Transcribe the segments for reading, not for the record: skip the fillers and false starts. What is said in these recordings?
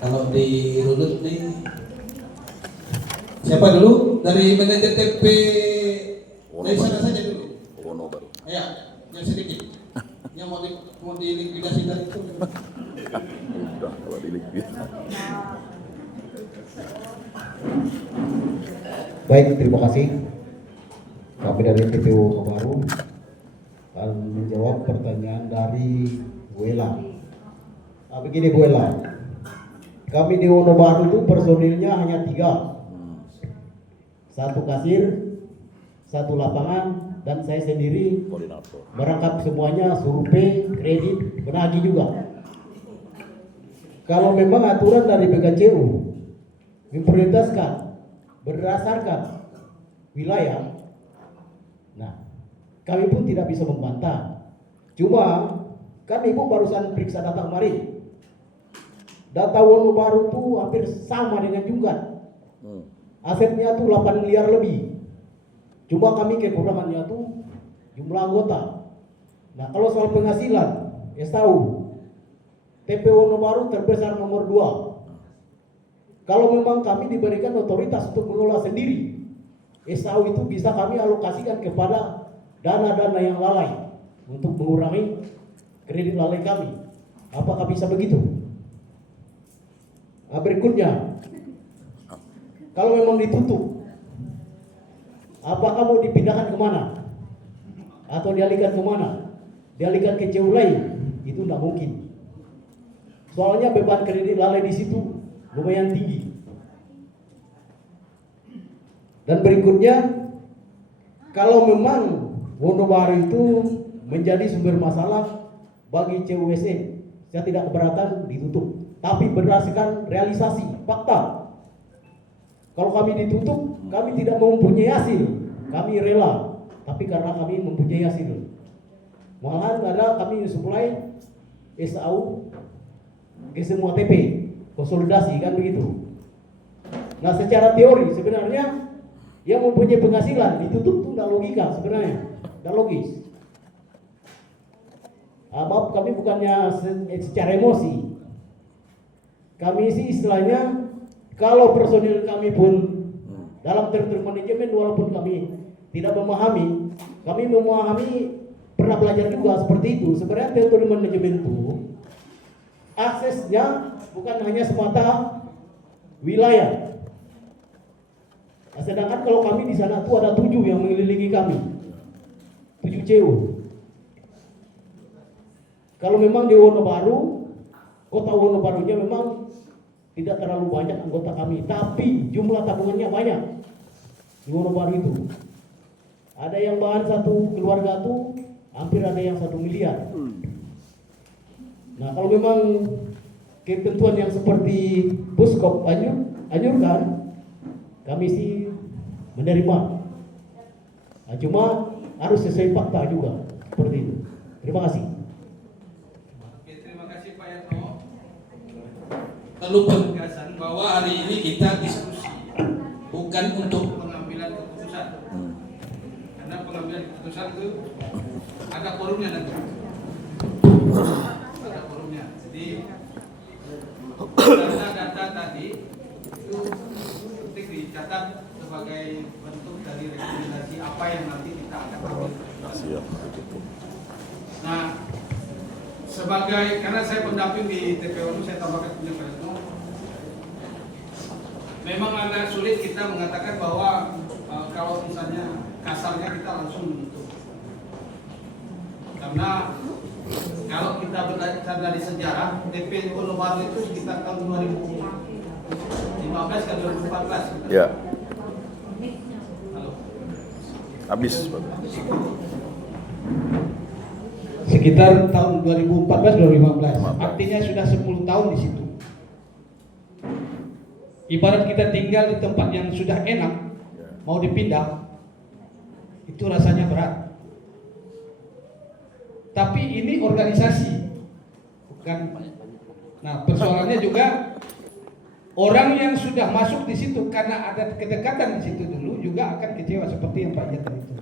Kalau di runut nih, siapa dulu dari manajer TP? Dari sana saja dulu. Wono baru. Ya, yang sedikit. Yang mau dilikuidasikan itu. Udah kalau dilikuid. Baik, terima kasih. Kami dari TPU Baru akan menjawab pertanyaan dari Bu Ela. Begini Bu Ela, kami di Wono Baru itu personilnya hanya 3, 1 kasir, 1 lapangan, dan saya sendiri Koordinator. merangkap semuanya, survei, kredit, penagih juga. Kalau memang aturan dari BKCU memprioritaskan berdasarkan wilayah, nah kami pun tidak bisa membantah. Cuma kan Ibu barusan periksa data kemarin. Data Wono Baru itu hampir sama dengan Junggat. Asetnya tuh 8 miliar lebih. Cuma kami kekurangannya tuh jumlah anggota. Nah kalau soal penghasilan, ya tahu TP Wono Baru terbesar nomor 2. Kalau memang kami diberikan otoritas untuk mengelola sendiri, SAU itu bisa kami alokasikan kepada dana-dana yang lalai untuk mengurangi kredit lalai kami. Apakah bisa begitu? Berikutnya, kalau memang ditutup, apakah mau dipindahkan kemana? Atau dialihkan kemana? Dialihkan ke CU lain? Itu tidak mungkin. Soalnya beban kredit lalai di situ lumayan tinggi. Dan berikutnya, kalau memang Wono Baru itu menjadi sumber masalah bagi CUSM, saya tidak keberatan ditutup. Tapi berdasarkan realisasi, fakta. Kalau kami ditutup, kami tidak mempunyai hasil. Kami rela, tapi karena kami mempunyai hasil. Malahan ada kami supply SAU ke semua TP, konsolidasi kan begitu. Nah secara teori sebenarnya yang mempunyai penghasilan ditutup itu tidak logika sebenarnya, tidak logis. Maaf, kami bukannya secara emosi. Kami sih istilahnya kalau personil kami pun dalam struktur manajemen walaupun kami tidak memahami, kami memahami pernah belajar juga seperti itu. Sebenarnya struktur manajemen itu aksesnya bukan hanya semata wilayah. Nah, sedangkan kalau kami di sana tuh ada 7 yang mengelilingi kami, 7 CU. Kalau memang di Wono Baru, kota Wono Barunya memang tidak terlalu banyak anggota kami, tapi jumlah tabungannya banyak di Wono Baru itu. Ada yang bahan satu keluarga tuh hampir ada yang 1 miliar. Nah kalau memang ketentuan yang seperti Puskop anjurkan, kami sih menerima. Nah, cuma harus sesuai fakta juga seperti itu. Terima kasih. Terima kasih Pak Yatmo. Perlu penegasan bahwa hari ini kita diskusi bukan untuk pengambilan keputusan. Karena pengambilan keputusan itu ada forumnya nanti. Ada forumnya. Jadi data tadi itu penting dicatat sebagai bentuk dari rekomendasi apa yang nanti kita akan ambil. Siap begitu. Nah, sebagai karena saya pendamping di TPU, saya tambahkan punya Pak Yatmo. Memang agak sulit kita mengatakan bahwa kalau misalnya kasarnya kita langsung menutup. Karena kalau kita belajar dari sejarah, TP Wono Baru itu sekitar tahun 2015 ke 2014. Ya. Halo. Habis. Sekitar tahun 2014-2015, artinya sudah 10 tahun di situ. Ibarat kita tinggal di tempat yang sudah enak, mau dipindah, itu rasanya berat. Tapi ini organisasi, bukan. Nah, persoalannya juga orang yang sudah masuk di situ karena ada kedekatan di situ dulu juga akan kecewa seperti yang Pak Jatan itu.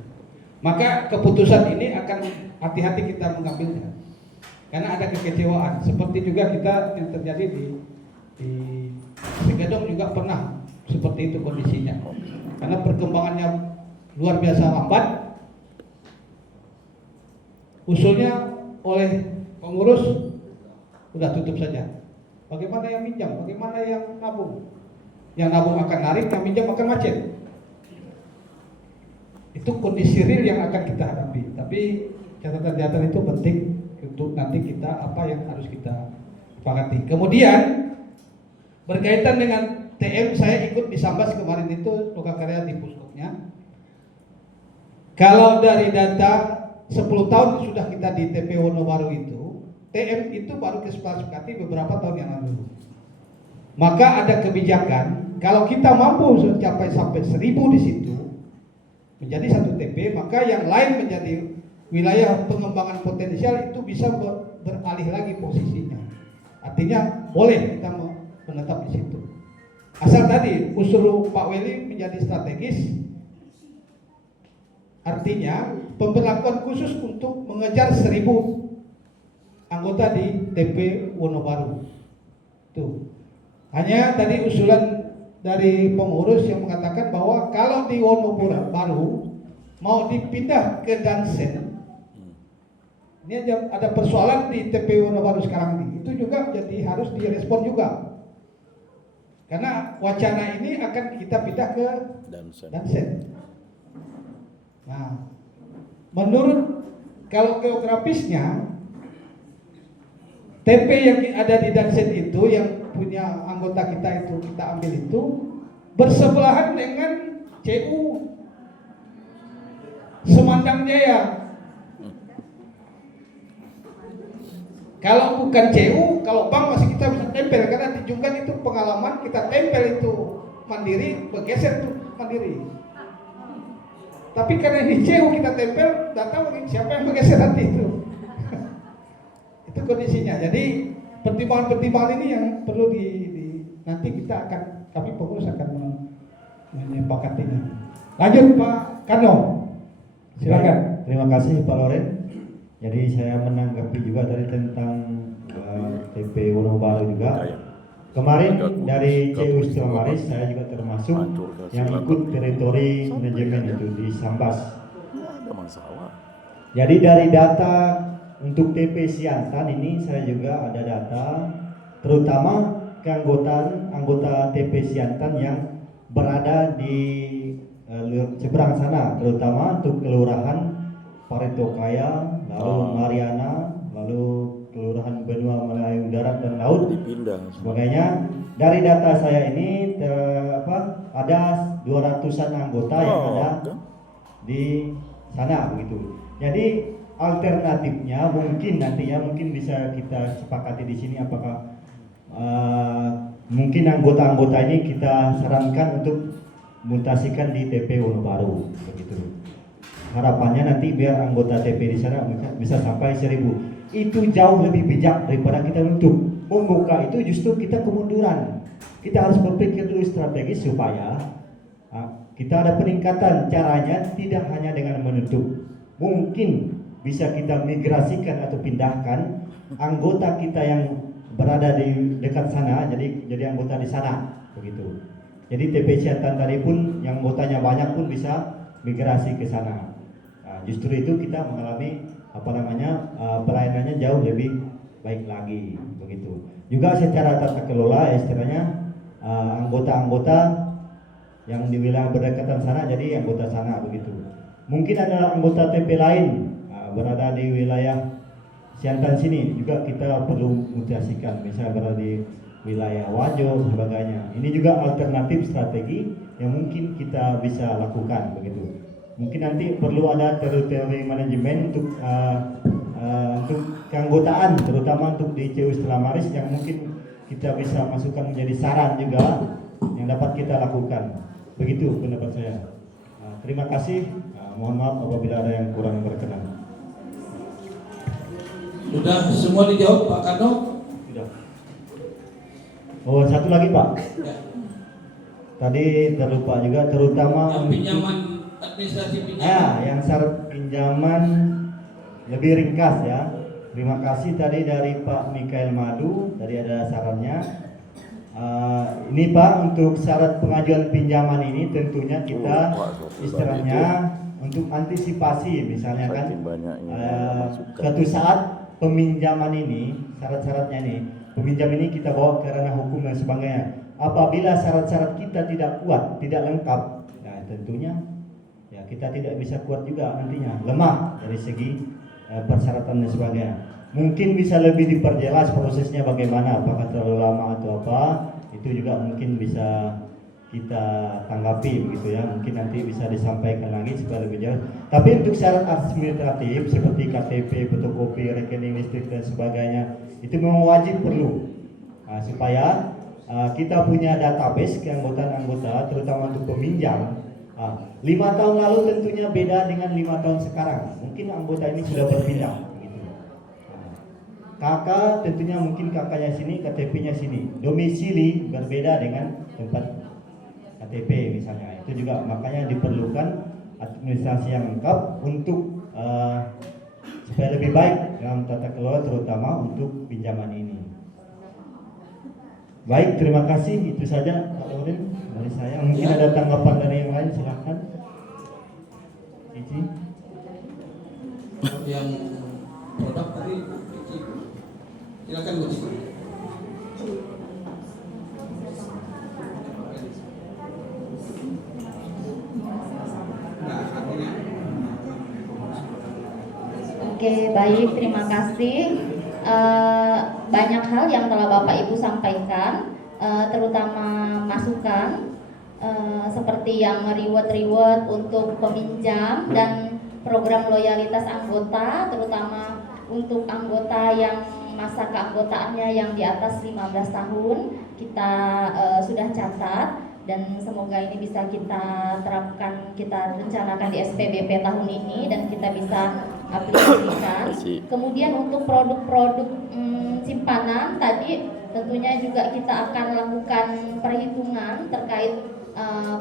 Maka keputusan ini akan hati-hati kita mengambilnya, karena ada kekecewaan. Seperti juga kita yang terjadi di seperti itu kondisinya. Karena perkembangannya luar biasa lambat. Usulnya oleh pengurus sudah tutup saja. Bagaimana yang minjam? Bagaimana yang nabung? Yang nabung akan narik, yang minjam akan macet. Itu kondisi real yang akan kita hadapi. Tapi catatan-catatan itu penting untuk nanti kita apa yang harus kita sepakati. Kemudian berkaitan dengan TM, saya ikut di Sambas kemarin itu Lokakarya di Puskopnya. Kalau dari data 10 tahun sudah kita di TP Wonobaru itu, TM itu baru kesepakati beberapa tahun yang lalu. Maka ada kebijakan kalau kita mampu mencapai sampai 1000 di situ menjadi satu TP, maka yang lain menjadi wilayah pengembangan potensial itu bisa beralih lagi posisinya. Artinya boleh kita menetap di situ. Asal tadi usul Pak Weli menjadi strategis. Artinya pemberlakuan khusus untuk mengejar 1000 anggota di TP Wonobaru. Tuh. Hanya tadi usulan dari pengurus yang mengatakan bahwa kalau di Wonobaru mau dipindah ke Dansen, ini ada persoalan di TP Wonobaru sekarang ini. Itu juga jadi harus direspon juga. Karena wacana ini akan kita pindah ke Dansen. Nah, menurut kalau geografisnya TP yang ada di Dansen itu yang punya anggota kita itu kita ambil itu bersebelahan dengan CU Semandang Jaya. Kalau bukan CU, kalau bank masih kita bisa tempel karena di Jungkan itu pengalaman kita tempel itu mandiri, bergeser tuh mandiri. Tapi karena ini CU kita tempel, tidak tahu siapa yang bergeser nanti itu. Itu kondisinya. Jadi pertimbangan-pertimbangan ini yang perlu nanti kita akan, kami pengurus akan menyepakatinya. Lanjut Pak Kano, silakan. Terima kasih Pak Loren. Jadi saya menanggapi juga tadi tentang TP Wonobaru juga. Kemarin dari CU Silamaris saya juga termasuk yang ikut teritori manajemen itu di Sambas. Jadi dari data untuk TP Siantan ini saya juga ada data terutama keanggotaan anggota TP Siantan yang berada di seberang sana, terutama untuk kelurahan Paretokaya, lalu Mariana, lalu kelurahan Benua Melayu Darat dan Laut sebagainya. Dari data saya ini ada 200-an anggota yang ada di sana begitu. Jadi alternatifnya mungkin nantinya mungkin bisa kita sepakati di sini apakah mungkin anggota-anggota ini kita sarankan untuk mutasikan di TP Wonobaru begitu. Harapannya nanti biar anggota TP di sana bisa sampai 1000. Itu jauh lebih bijak daripada kita menutup. Membuka itu justru kita kemunduran. Kita harus berpikir dulu strategis supaya kita ada peningkatan. Caranya tidak hanya dengan menutup. Mungkin bisa kita migrasikan atau pindahkan anggota kita yang berada di dekat sana jadi anggota di sana begitu. Jadi TP Siantan tadi pun yang anggotanya banyak pun bisa migrasi ke sana. Justru itu kita mengalami pelayanannya jauh lebih baik lagi begitu. Juga secara tata kelola istilahnya anggota-anggota yang di wilayah berdekatan sana jadi anggota sana begitu. Mungkin ada anggota TP lain berada di wilayah Siantan sini juga kita perlu mutasikan, misalnya berada di wilayah Wajo sebagainya. Ini juga alternatif strategi yang mungkin kita bisa lakukan begitu. Mungkin nanti perlu ada teritori manajemen untuk keanggotaan, terutama untuk di CU Silamaris yang mungkin kita bisa masukkan menjadi saran juga yang dapat kita lakukan. Begitu pendapat saya. Terima kasih. Mohon maaf apabila ada yang kurang berkenan. Sudah semua dijawab Pak Kano? Sudah. Oh, satu lagi Pak. Ya. Tadi terlupa juga terutama Yang pinjaman administrasi pinjaman. Ya, yang syarat pinjaman lebih ringkas ya. Terima kasih tadi dari Pak Mikael Madu, tadi ada sarannya. Ini Pak, untuk syarat pengajuan pinjaman ini tentunya kita istilahnya untuk antisipasi, misalnya kan suatu saat peminjaman ini, syarat-syaratnya ini, peminjam ini kita bawa ke ranah hukum dan sebagainya. Apabila syarat-syarat kita tidak kuat, tidak lengkap, nah tentunya ya kita tidak bisa kuat juga nantinya, lemah dari segi persyaratan dan sebagainya. Mungkin bisa lebih diperjelas prosesnya bagaimana, apakah terlalu lama atau apa, itu juga mungkin bisa kita tanggapi begitu ya, mungkin nanti bisa disampaikan lagi supaya lebih jauh. Tapi untuk syarat administratif seperti KTP, fotokopi, rekening listrik dan sebagainya itu memang wajib perlu, supaya kita punya database keanggotaan anggota terutama untuk peminjam. 5 tahun lalu tentunya beda dengan 5 tahun sekarang, mungkin anggota ini sudah berpindah gitu. Kakak tentunya mungkin kakaknya sini, KTP-nya sini, domisili berbeda dengan tempat KTP misalnya. Itu juga makanya diperlukan administrasi yang lengkap untuk supaya lebih baik dalam tata kelola terutama untuk pinjaman ini. Baik, terima kasih, itu saja Pak Nurdin dari saya. Mungkin ada tanggapan dari yang lain, silakan. Cici. Yang produk tadi, silakan Bu Cici. Oke, baik, terima kasih. Banyak hal yang telah Bapak Ibu sampaikan, terutama masukan seperti yang reward untuk peminjam dan program loyalitas anggota, terutama untuk anggota yang masa keanggotaannya yang di atas 15 tahun kita sudah catat, dan semoga ini bisa kita terapkan, kita rencanakan di SPBP tahun ini dan kita bisa aplikasikan. Kemudian untuk produk-produk simpanan tadi tentunya juga kita akan lakukan perhitungan terkait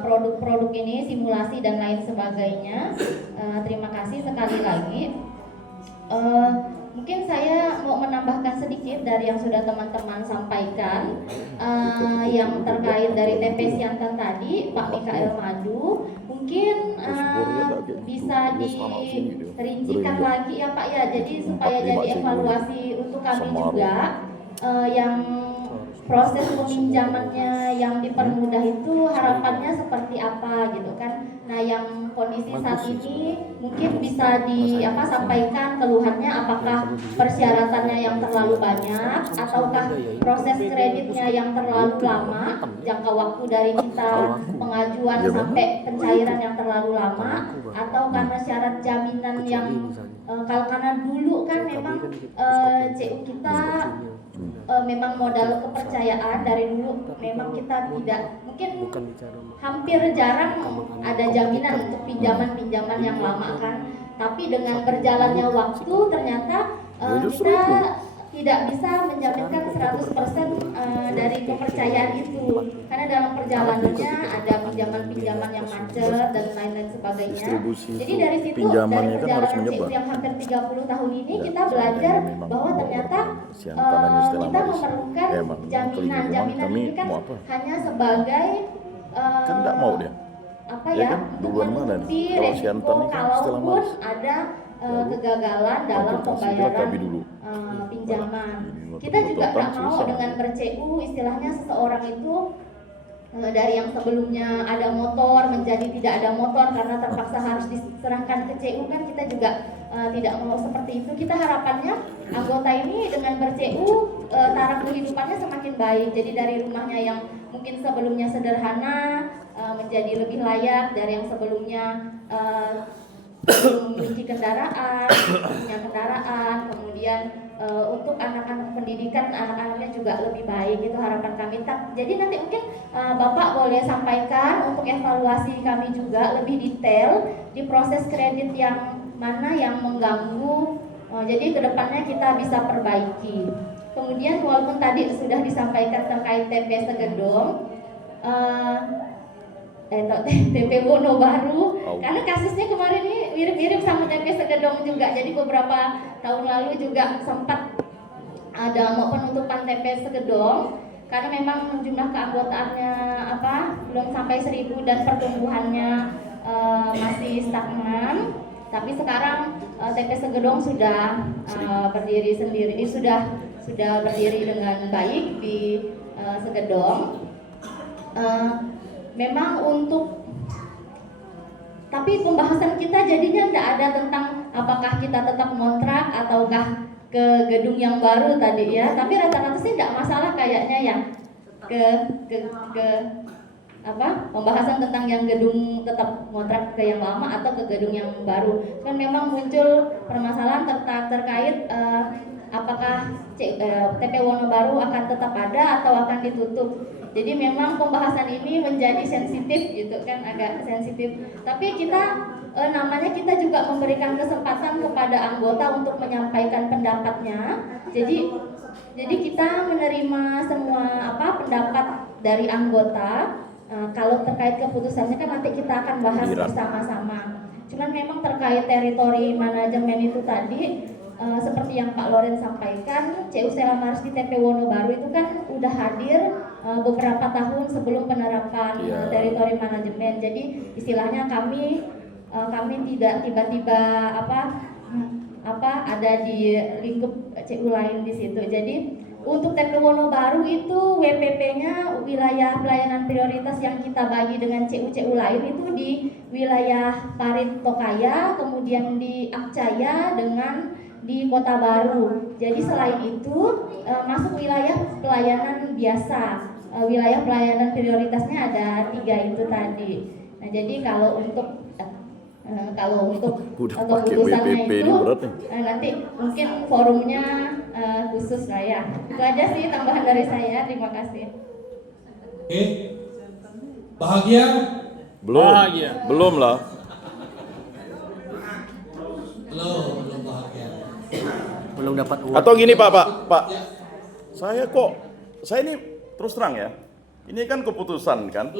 produk-produk ini, simulasi dan lain sebagainya. Terima kasih sekali lagi. Mungkin saya mau menambahkan sedikit dari yang sudah teman-teman sampaikan, yang terkait dari TP Siantan tadi, Pak Mikael Madu, mungkin bisa dirincikan lagi ya Pak ya, jadi supaya jadi evaluasi untuk kami juga, yang proses peminjamannya yang dipermudah itu harapannya seperti apa gitu kan. Nah, yang kondisi saat ini mungkin bisa sampaikan keluhannya, apakah persyaratannya yang terlalu banyak ataukah proses kreditnya yang terlalu lama, jangka waktu dari kita pengajuan sampai pencairan yang terlalu lama, atau karena syarat jaminan yang karena dulu kan memang CU kita memang modal kepercayaan dari dulu, memang kita tidak, mungkin hampir jarang ada jaminan untuk pinjaman-pinjaman yang lama kan. Tapi dengan berjalannya waktu ternyata kita tidak bisa menjaminkan 100% dari kepercayaan itu, karena dalam perjalanannya ada pinjaman-pinjaman yang macet dan lain-lain sebagainya. Jadi dari situ, dari perjalanan CU yang hampir 30 tahun ini kita belajar bahwa ternyata kita memerlukan jaminan itu kan hanya sebagai menutupi resiko kalaupun ada kegagalan dalam pembayaran pinjaman. Kita juga nggak mau dengan ber-CU istilahnya seseorang itu dari yang sebelumnya ada motor menjadi tidak ada motor karena terpaksa harus diserahkan ke CU, kan kita juga tidak mau seperti itu. Kita harapannya anggota ini dengan ber-CU taraf kehidupannya semakin baik. Jadi dari rumahnya yang mungkin sebelumnya sederhana menjadi lebih layak, dari yang sebelumnya memiliki kendaraan, punya kendaraan, kemudian untuk anak-anak pendidikan, anak-anaknya juga lebih baik, itu harapan kami. Jadi nanti mungkin Bapak boleh sampaikan untuk evaluasi kami juga lebih detail di proses kredit yang mana yang mengganggu, jadi kedepannya kita bisa perbaiki. Kemudian walaupun tadi sudah disampaikan terkait TP Segedong, TP Wonobaru, karena kasusnya kemarin ini mirip-mirip sama TP Segedong juga. Jadi beberapa tahun lalu juga sempat ada mau penutupan TP Segedong karena memang jumlah keanggotaannya belum sampai 1.000 dan pertumbuhannya masih stagnan. Tapi sekarang TP Segedong sudah berdiri sendiri, sudah berdiri dengan baik di Segedong. Memang tapi pembahasan kita jadinya tidak ada tentang apakah kita tetap kontrak ataukah ke gedung yang baru tadi ya. Tapi rata-rata sih tidak masalah kayaknya ya pembahasan tentang yang gedung tetap kontrak ke yang lama atau ke gedung yang baru. Kan memang muncul permasalahan terkait apakah TP Wonobaru akan tetap ada atau akan ditutup. Jadi memang pembahasan ini menjadi sensitif gitu kan, agak sensitif. Tapi namanya kita juga memberikan kesempatan kepada anggota untuk menyampaikan pendapatnya. Jadi kita menerima semua pendapat dari anggota. Kalau terkait keputusannya kan nanti kita akan bahas bersama-sama. Cuman memang terkait teritori manajemen itu tadi, seperti yang Pak Loren sampaikan, CU Sela Maris di TP Wonobaru itu kan udah hadir beberapa tahun sebelum penerapan teritori manajemen. Jadi istilahnya kami tidak tiba-tiba ada di lingkup CU lain di situ. Jadi untuk TP Wonobaru itu WPP-nya wilayah pelayanan prioritas yang kita bagi dengan CU lain itu di wilayah Parit Tokaya, kemudian di Akcaya dengan di Kota Baru. Jadi selain itu masuk wilayah pelayanan biasa. Wilayah pelayanan prioritasnya ada 3 itu tadi. Nah, jadi kalau untuk keputusannya itu nanti mungkin forumnya khusus lah ya. Itu aja sih tambahan dari saya. Terima kasih. Oke. Bahagia? Belum lah. Belum bahagia. Belum dapat uang. Atau gini Pak. Saya ini terus terang ya. Ini kan keputusan kan?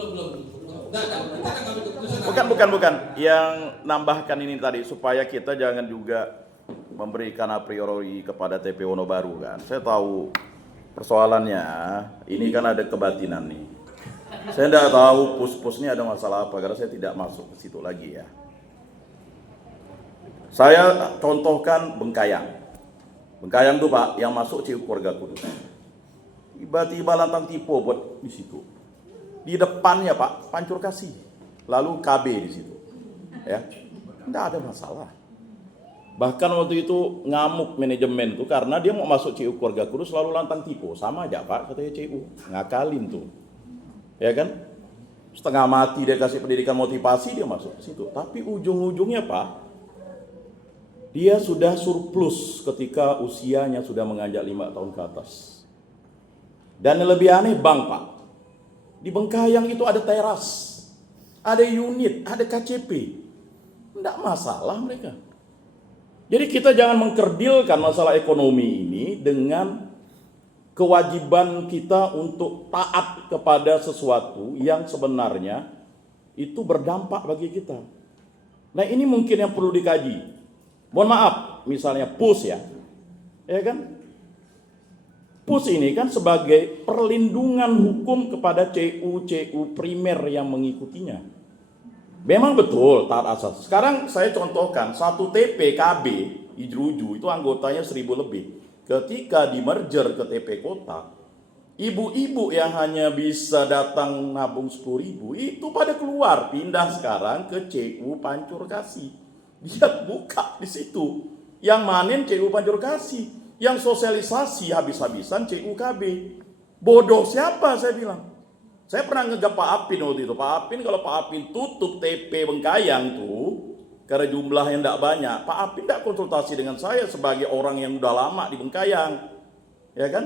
Bukan. Yang nambahkan ini tadi supaya kita jangan juga memberikan a priori kepada TP Wonobaru kan. Saya tahu persoalannya ini kan ada kebatinan nih. Saya tidak tahu pus-pusnya ada masalah apa karena saya tidak masuk ke situ lagi ya. Saya contohkan Bengkayang. Bengkayang tuh Pak yang masuk CU Keluarga Kudus. Tiba-tiba lantang tipo buat di situ. Di depannya Pak Pancur Kasih, lalu KB di situ, ya, tidak ada masalah. Bahkan waktu itu ngamuk manajemen tuh karena dia mau masuk CU Keluarga Kudus lalu lantang tipo, sama aja Pak katanya CU, ngakalin tuh, ya kan? Setengah mati dia kasih pendidikan motivasi dia masuk ke situ, tapi ujung-ujungnya Pak, dia sudah surplus ketika usianya sudah menganjak 5 tahun ke atas. Dan yang lebih aneh Pak. Di Bengkayang itu ada teras, ada unit, ada KCP. Tidak masalah mereka. Jadi kita jangan mengkerdilkan masalah ekonomi ini dengan kewajiban kita untuk taat kepada sesuatu yang sebenarnya itu berdampak bagi kita. Nah ini mungkin yang perlu dikaji. Mohon maaf, misalnya PUS ya kan? PUS ini kan sebagai perlindungan hukum kepada CU primer yang mengikutinya. Memang betul taat asas. Sekarang saya contohkan satu TP KB Ijruju itu anggotanya 1.000 lebih. Ketika di merger ke TP Kota, ibu-ibu yang hanya bisa datang nabung 10.000 itu pada keluar, pindah sekarang ke CU Pancur Kasih. Dia buka di situ. Yang manen CU Pancur Kasih. Yang sosialisasi habis-habisan CUKB. Bodoh siapa saya bilang. Saya pernah ngegap Pak Apin waktu itu. Pak Apin kalau Pak Apin tutup TP Bengkayang tuh, karena jumlahnya tidak banyak, Pak Apin tidak konsultasi dengan saya sebagai orang yang udah lama di Bengkayang. Ya kan?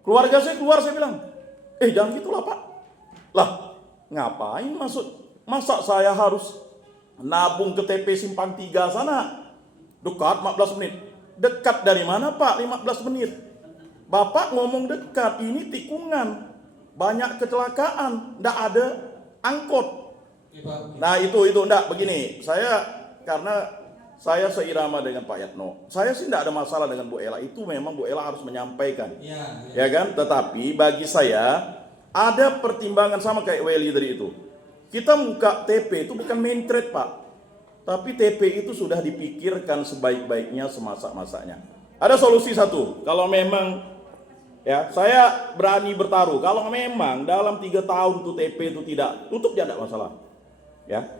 Keluarga saya keluar, saya bilang, jangan gitulah Pak. Lah, ngapain masa saya harus nabung ke TP Simpang 3 sana? Dekat 14 menit. Dekat dari mana Pak? 15 menit. Bapak ngomong dekat, ini tikungan. Banyak kecelakaan, enggak ada angkot. Nah itu enggak begini. Karena saya seirama dengan Pak Yatno. Saya sih tidak ada masalah dengan Bu Ella. Itu memang Bu Ella harus menyampaikan. Ya kan? Tetapi bagi saya ada pertimbangan sama kayak Welly tadi itu. Kita buka TP itu bukan main trade, Pak. Tapi TP itu sudah dipikirkan sebaik-baiknya semasak-masaknya. Ada solusi satu. Kalau memang ya saya berani bertaruh. Kalau memang dalam 3 tahun tuh TP itu tidak tutup, ya tidak masalah. Ya.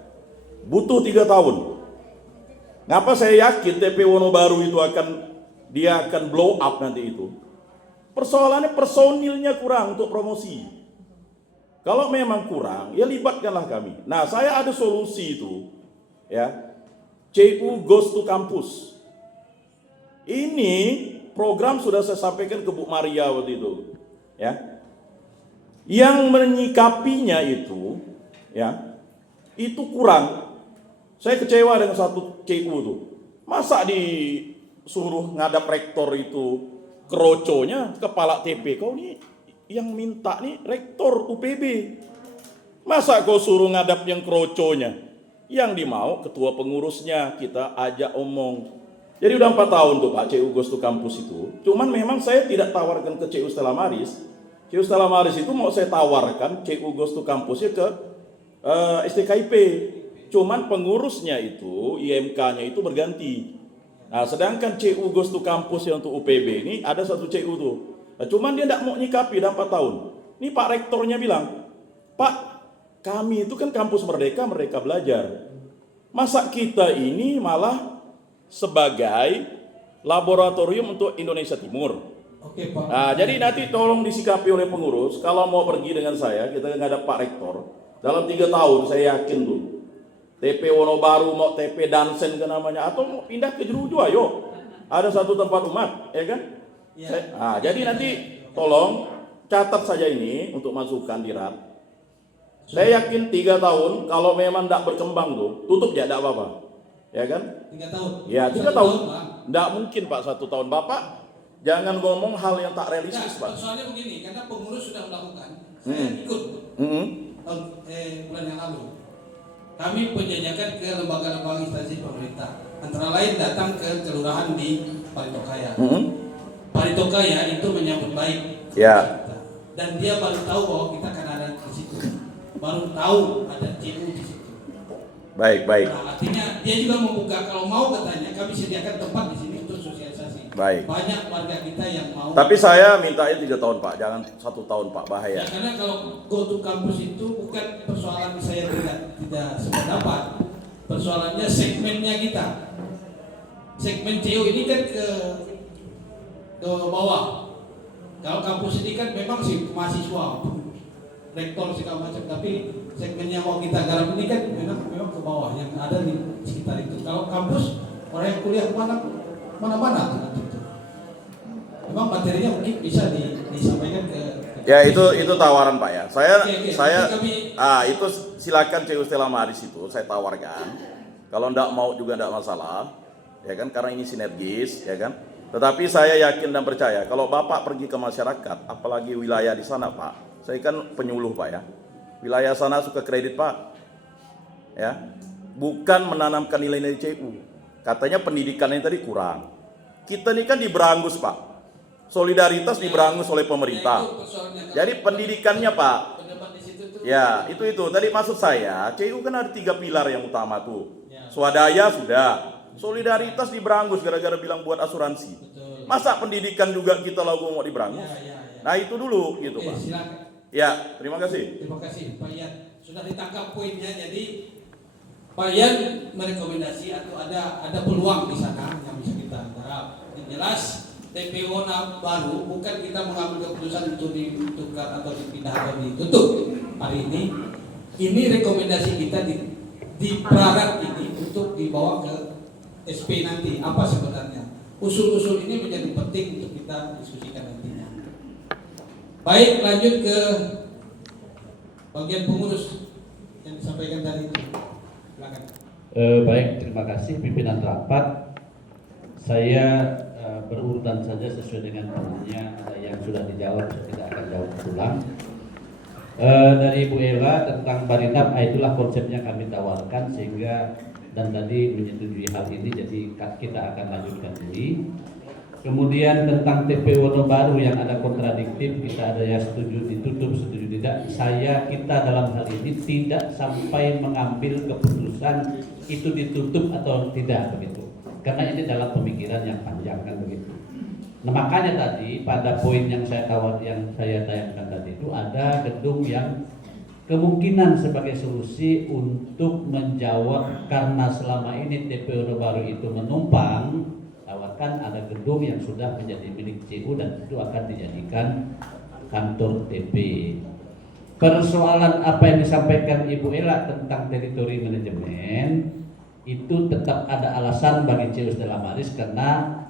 Butuh 3 tahun. Ngapa saya yakin TP Wonobaru itu dia akan blow up nanti itu? Persoalannya personilnya kurang untuk promosi. Kalau memang kurang, ya libatkanlah kami. Nah, saya ada solusi itu, ya. CU Goes to Campus. Ini program sudah saya sampaikan ke Bu Maria waktu itu, ya. Yang menyikapinya itu, ya, itu kurang. Saya kecewa dengan satu CU tuh. Masa disuruh ngadap rektor itu keroconya kepala TP. Kau nih yang minta nih rektor UPB. Masa kau suruh ngadap yang keroconya? Yang dimau ketua pengurusnya kita ajak omong. Jadi udah 4 tahun tuh Pak CU Goes to Campus itu. Cuman memang saya tidak tawarkan ke CU Stella Maris. CU Stella Maris itu mau saya tawarkan CU Goes to Campusnya ke STKIP. Cuman pengurusnya itu, IMK-nya itu berganti. Nah, sedangkan CU Goes to Campus yang untuk UPB ini ada satu CU tuh. Nah, cuman dia tidak mau nyikapi dalam 4 tahun. Ini Pak Rektornya bilang, Pak, kami itu kan kampus merdeka, merdeka belajar. Masa kita ini malah sebagai laboratorium untuk Indonesia Timur. Oke, Pak. Nah, jadi nanti tolong disikapi oleh pengurus. Kalau mau pergi dengan saya, kita nggak ada Pak Rektor. Dalam 3 tahun saya yakin tuh. TP Wonobaru mau TP Dansen ke namanya, atau mau pindah ke Jeruju, ayo. Ada satu tempat umat, ya kan? Ya. Nah, jadi nanti tolong catat saja ini untuk masukan di RAT. Saya yakin 3 tahun kalau memang tidak berkembang tuh, tutup ya, tidak apa-apa. Ya kan? 3 tahun. Ya, 3 1 tahun. Pak. Tidak mungkin Pak 1 tahun. Bapak jangan ngomong hal yang tak realistis, Nah, Pak. soalnya begini, karena pengurus sudah melakukan, saya ikut bulan yang lalu. Kami penjajakan ke lembaga-lembaga instansi pemerintah, antara lain datang ke kelurahan di Paritokaya. Paritokaya itu menyambut baik Ya. kita. Dan dia baru tahu bahwa kita akan ada di situ, baru tahu ada CU di situ. Baik. Nah, artinya dia juga membuka, kalau mau katanya kami sediakan tempat di sini untuk sosialisasi. Baik. Banyak warga kita yang mau. Tapi saya mintanya 3 tahun Pak, jangan 1 tahun Pak, bahaya. Ya, karena kalau go to campus itu bukan persoalan saya tidak sependapat. Persoalannya segmennya kita. Segmen CU ini kan ke bawah. Kalau kampus ini kan memang sih mahasiswa, rektor segala macam, tapi segmennya mau kita garap ini kan memang ke bawah yang ada di sekitar itu. Kalau kampus orang yang kuliah mana-mana gitu. Memang materinya mungkin bisa disampaikan ke Ya itu tawaran Pak ya. Oke. Itu silakan CU Stella Maris itu saya tawarkan. Kalau ndak mau juga ndak masalah, ya kan, karena ini sinergis, ya kan. Tetapi saya yakin dan percaya kalau Bapak pergi ke masyarakat, apalagi wilayah di sana Pak, saya kan penyuluh Pak ya. Wilayah sana suka kredit Pak, ya, bukan menanamkan nilai-nilai CU. Katanya pendidikannya tadi kurang. Kita ini kan diberangus Pak. Solidaritas diberangus oleh pemerintah. Jadi pendidikannya Pak. Ya, itu. Tadi maksud saya, CU kan ada 3 pilar yang utama tuh. Swadaya sudah. Solidaritas diberangus gara-gara bilang buat asuransi. Masa pendidikan juga kita lagu mau diberangus? Nah, itu dulu gitu, Pak. Silakan. Ya, terima kasih. Terima kasih Pak Ian. Sudah ditangkap poinnya, jadi Pak Ian merekomendasi atau ada peluang di sana yang bisa kita garap. Yang jelas TPO baru bukan kita mengambil keputusan untuk ditukar atau dipindah atau ditutup hari ini. Ini rekomendasi kita di prarat ini untuk dibawa ke SP nanti. Apa sebenarnya? Usul-usul ini menjadi penting untuk kita diskusikan nantinya. Baik, lanjut ke bagian pengurus yang disampaikan tadi itu. Silakan. Baik, terima kasih pimpinan rapat. Saya berurutan saja sesuai dengan pertanyaannya. Ada yang sudah dijawab, saya tidak akan jawab ulang. Dari Bu Ella tentang Barinap, itulah konsepnya kami tawarkan sehingga dan tadi menyetujui hal ini, jadi kita akan lanjutkan ini. Kemudian tentang TP Wonobaru yang ada kontradiktif, kita ada yang setuju ditutup, setuju tidak. Kita dalam hal ini tidak sampai mengambil keputusan itu ditutup atau tidak begitu. Karena ini dalam pemikiran yang panjang kan begitu. Nah makanya tadi pada poin yang saya tayangkan tadi itu ada gedung yang kemungkinan sebagai solusi untuk menjawab karena selama ini TP Wonobaru itu menumpang, tawarkan ada gedung yang sudah menjadi milik CU dan itu akan dijadikan kantor TP. Persoalan apa yang disampaikan Ibu Ela tentang teritori manajemen itu tetap ada alasan bagi CU Stella Maris karena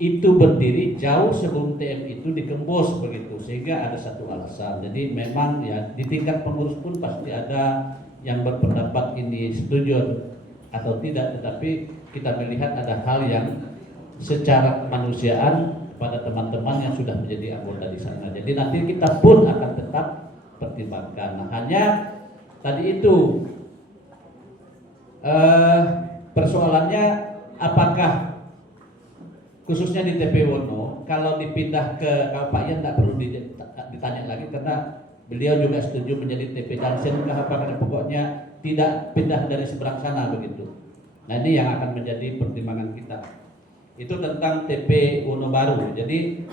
itu berdiri jauh sebelum TM itu dikembos begitu, sehingga ada satu alasan. Jadi memang ya di tingkat pengurus pun pasti ada yang berpendapat ini setuju atau tidak, tetapi kita melihat ada hal yang secara kemanusiaan pada teman-teman yang sudah menjadi anggota di sana. Jadi nanti kita pun akan tetap pertimbangkan. Nah, hanya tadi itu persoalannya apakah khususnya di TP Wono kalau dipindah ke Pak Ian tidak perlu ditanya lagi karena beliau juga setuju menjadi TP Dansen karena pokoknya tidak pindah dari seberang sana begitu. Nah ini yang akan menjadi pertimbangan kita. Itu tentang TP Wonobaru. Jadi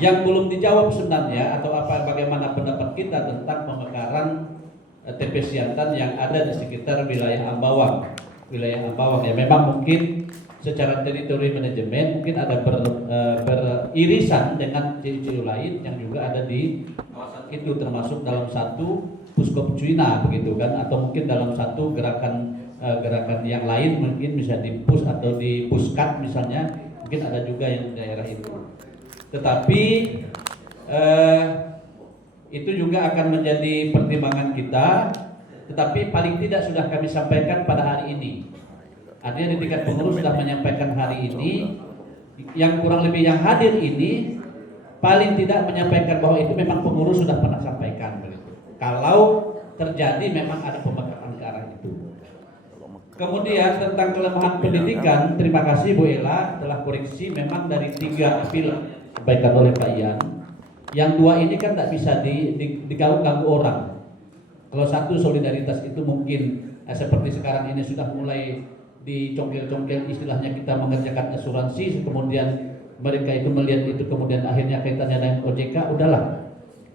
yang belum dijawab sebenarnya atau bagaimana pendapat kita tentang pemekaran TP Siantan yang ada di sekitar wilayah Ambawang. Wilayah Ambawang ya memang mungkin secara teritori manajemen mungkin ada beririsan dengan CU lain yang juga ada di kawasan itu, termasuk dalam satu Puskop Cuina begitu kan, atau mungkin dalam satu gerakan yang lain mungkin bisa di PUS atau di Puskat misalnya, mungkin ada juga yang di daerah itu. Tetapi itu juga akan menjadi pertimbangan kita, tetapi paling tidak sudah kami sampaikan pada hari ini. Artinya di tingkat pengurus sudah menyampaikan hari ini, yang kurang lebih yang hadir ini paling tidak menyampaikan bahwa itu memang pengurus sudah pernah sampaikan begitu. Kalau terjadi memang ada pembakaran ke arah itu. Kemudian tentang kelemahan pendidikan, terima kasih Bu Ela telah koreksi, memang dari 3 apel disampaikan oleh Pak Ian. Yang 2 ini kan tak bisa diganggu orang. Kalau satu solidaritas itu mungkin seperti sekarang ini sudah mulai dicongkel-congkel istilahnya kita mengerjakan asuransi, kemudian mereka itu melihat itu kemudian akhirnya kaitannya dengan OJK, udahlah.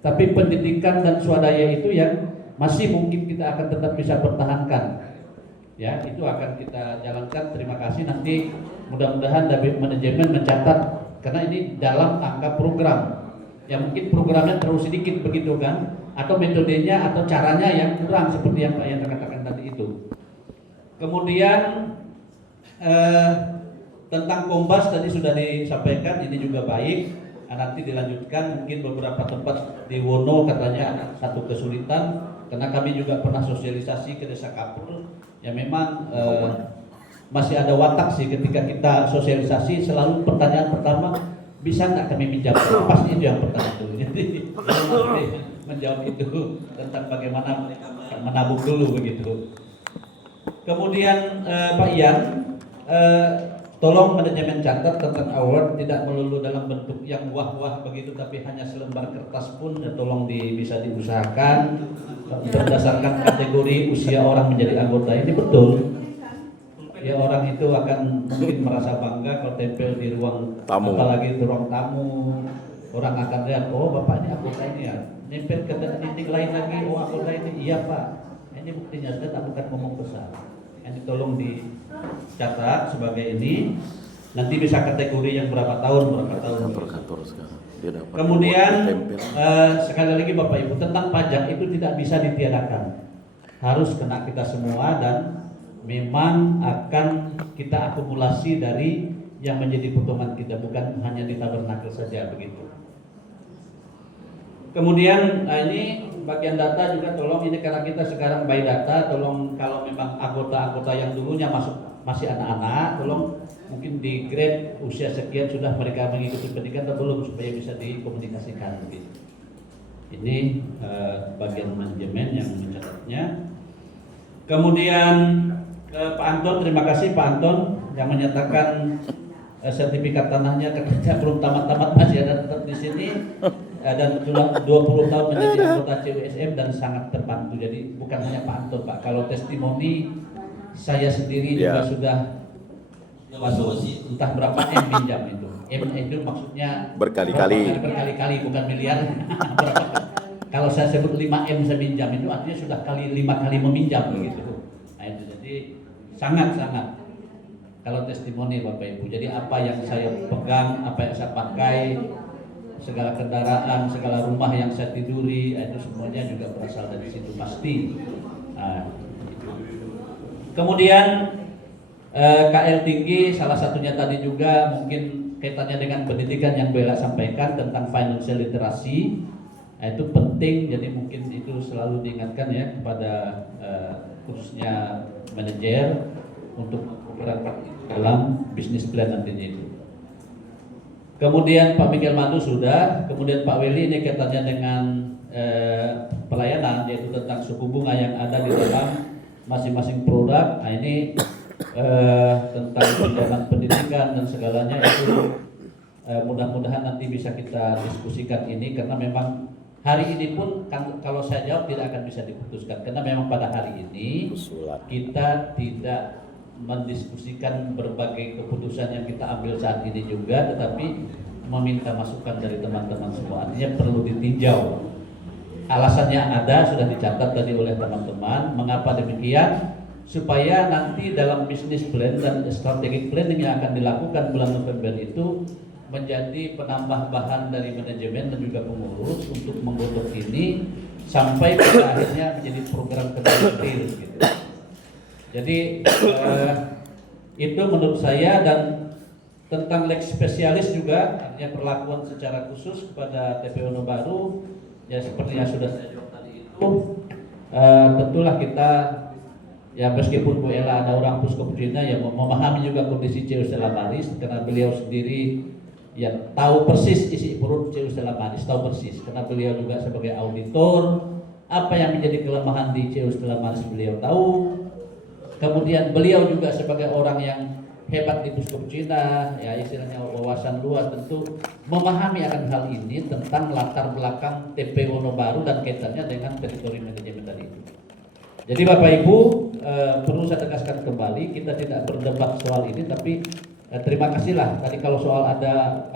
Tapi pendidikan dan swadaya itu yang masih mungkin kita akan tetap bisa pertahankan. Ya, itu akan kita jalankan. Terima kasih, nanti mudah-mudahan dari manajemen mencatat karena ini dalam angka program. Ya mungkin programnya terlalu sedikit begitu kan, atau metodenya atau caranya yang kurang seperti yang Pak Ian katakan tadi itu. Kemudian tentang Kombas tadi sudah disampaikan, ini juga baik. Nanti dilanjutkan, mungkin beberapa tempat di Wono katanya ada satu kesulitan karena kami juga pernah sosialisasi ke Desa Kapur. Ya memang masih ada watak sih ketika kita sosialisasi, selalu pertanyaan pertama, bisa nggak kami minjam? Pasti itu yang pertama dulu. Jadi menjawab itu tentang bagaimana mereka menabung dulu begitu. Kemudian Pak Ian, tolong manajemen catat tentang award tidak melulu dalam bentuk yang wah-wah begitu, tapi hanya selembar kertas pun tolong bisa diusahakan berdasarkan kategori usia orang menjadi anggota. Ini betul. Ya orang itu akan mungkin merasa bangga kalau tempel di ruang tamu, apalagi di ruang tamu. Orang akan lihat, oh bapak ini anggota ini ya. Nempel ke titik lain lagi, oh anggota ini, iya pak. Ini buktinya, saya tak bukan ngomong besar. Yang tolong dicatat sebagai ini. Nanti bisa kategori yang berapa tahun. Kemudian sekali lagi Bapak Ibu, tentang pajak itu tidak bisa ditiadakan. Harus kena kita semua dan memang akan kita akumulasi dari yang menjadi potongan kita, bukan hanya di tabernakel saja begitu. Kemudian ini bagian data juga tolong, ini karena kita sekarang by data, tolong kalau memang anggota-anggota yang dulunya masih anak-anak, tolong mungkin di grade usia sekian sudah mereka mengikuti pendidikan atau belum supaya bisa dikomunikasikan begitu. Ini bagian manajemen yang mencatatnya. Kemudian Pak Anton, terima kasih Pak Anton yang menyatakan sertifikat tanahnya katanya belum tamat-tamat, masih ada tetap di sini dan sudah 20 tahun menjadi anggota CUSM dan sangat terbantu. Jadi bukan hanya Pak Anton Pak, kalau testimoni saya sendiri juga sudah entah berapa M pinjam itu. M itu maksudnya Berkali-kali. berkali-kali bukan miliar. Kalau saya sebut 5 M saya pinjam itu artinya sudah 5 kali meminjam begitu. Nah itu jadi sangat-sangat kalau testimoni Bapak Ibu. Jadi apa yang saya pegang, apa yang saya pakai, segala kendaraan, segala rumah yang saya tiduri, itu semuanya juga berasal dari situ pasti. Nah, kemudian KL tinggi salah satunya tadi juga mungkin kaitannya dengan pendidikan yang Bella sampaikan tentang financial literacy. Nah, itu penting, jadi mungkin itu selalu diingatkan ya kepada khususnya manajer untuk berangkat dalam bisnis plan nantinya itu. Kemudian Pak Miguel Madu sudah, kemudian Pak Weli ini kaitannya dengan pelayanan, yaitu tentang suku bunga yang ada di dalam masing-masing produk. Nah ini tentang tunjangan pendidikan dan segalanya itu mudah-mudahan nanti bisa kita diskusikan ini, karena memang hari ini pun kalau saya jawab tidak akan bisa diputuskan, karena memang pada hari ini kita tidak mendiskusikan berbagai keputusan yang kita ambil saat ini juga, tetapi meminta masukan dari teman-teman semua. Artinya perlu ditinjau. Alasannya ada, sudah dicatat tadi oleh teman-teman. Mengapa demikian? Supaya nanti dalam bisnis plan dan strategic planning yang akan dilakukan bulan November itu menjadi penambah bahan dari manajemen dan juga pengurus untuk menggodok ini sampai pada akhirnya menjadi program kerja real gitu. Jadi itu menurut saya. Dan tentang lex spesialis juga, artinya perlakuan secara khusus kepada TPU Baru, ya seperti yang sudah saya jawab tadi itu, tentulah kita ya meskipun Bu Ella ada orang Puskopjina yang memahami juga kondisi CU Stella Maris, karena beliau sendiri ya tahu persis isi perut CU Stella Maris, tahu persis, karena beliau juga sebagai auditor apa yang menjadi kelemahan di CU Stella Maris beliau tahu. Kemudian beliau juga sebagai orang yang hebat di Puskopjina, ya istilahnya wawasan luas, tentu memahami akan hal ini tentang latar belakang TPU Baru dan kaitannya dengan teritori manajemen tadi itu. Jadi Bapak Ibu, perlu saya tegaskan kembali, kita tidak berdebat soal ini, tapi terima kasihlah tadi kalau soal ada